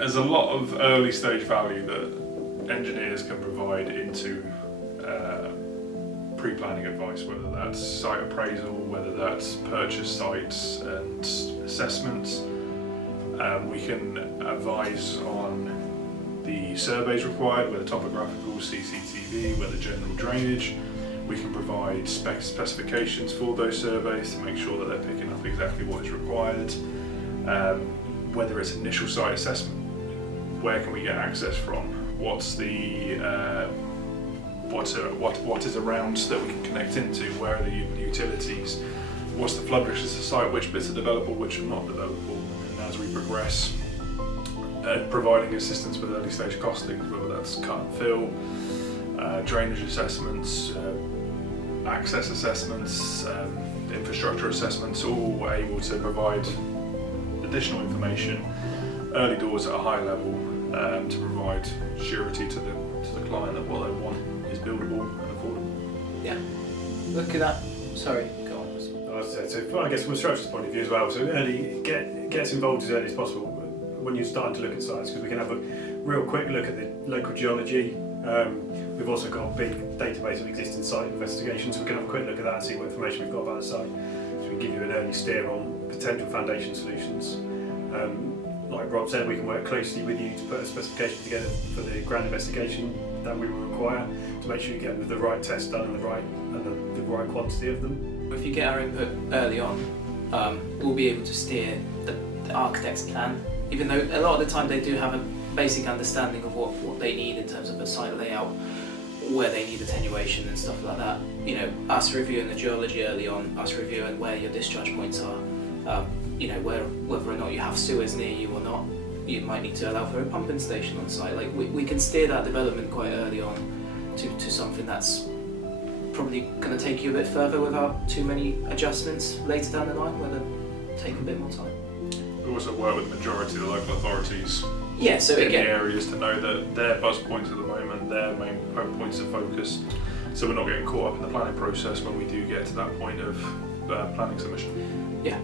there's a lot of early stage value that engineers can provide into pre-planning advice, whether that's site appraisal, whether that's purchase sites and assessments. We can advise on the surveys required, whether topographical, CCTV, whether general drainage. We can provide specifications for those surveys to make sure that they're picking up exactly what is required. Whether it's initial site assessment, where can we get access from? What's the what is around that we can connect into? Where are the utilities? What's the flood risk of the site? Which bits are developable, which are not developable? And as we progress, providing assistance with early stage costings, whether that's cut and fill, drainage assessments, access assessments, infrastructure assessments, all able to provide additional information early doors at a high level to provide surety to the client that what they want is buildable and affordable. Yeah. Look at that. Sorry, go on. So I guess from a structure's point of view as well, so early, get us involved as early as possible when you're starting to look at sites, because we can have a real quick look at the local geology. We've also got a big database of existing site investigations, so we can have a quick look at that and see what information we've got about the site. So we can give you an early steer on potential foundation solutions. Like Rob said, we can work closely with you to put a specification together for the ground investigation that we will require to make sure you get the right tests done and the right quantity of them. If you get our input early on, we'll be able to steer the architect's plan, even though a lot of the time they do have a basic understanding of what they need in terms of a site layout, where they need attenuation and stuff like that. You know, us reviewing the geology early on, us reviewing where your discharge points are, you know, whether or not you have sewers near you or not, you might need to allow for a pumping station on site. Like we can steer that development quite early on to something that's probably going to take you a bit further without too many adjustments later down the line, where they take a bit more time. We also work with the majority of the local authorities so in again, the areas to know that their buzz points at the moment, their main points of focus, so we're not getting caught up in the planning process when we do get to that point of planning submission. Yeah.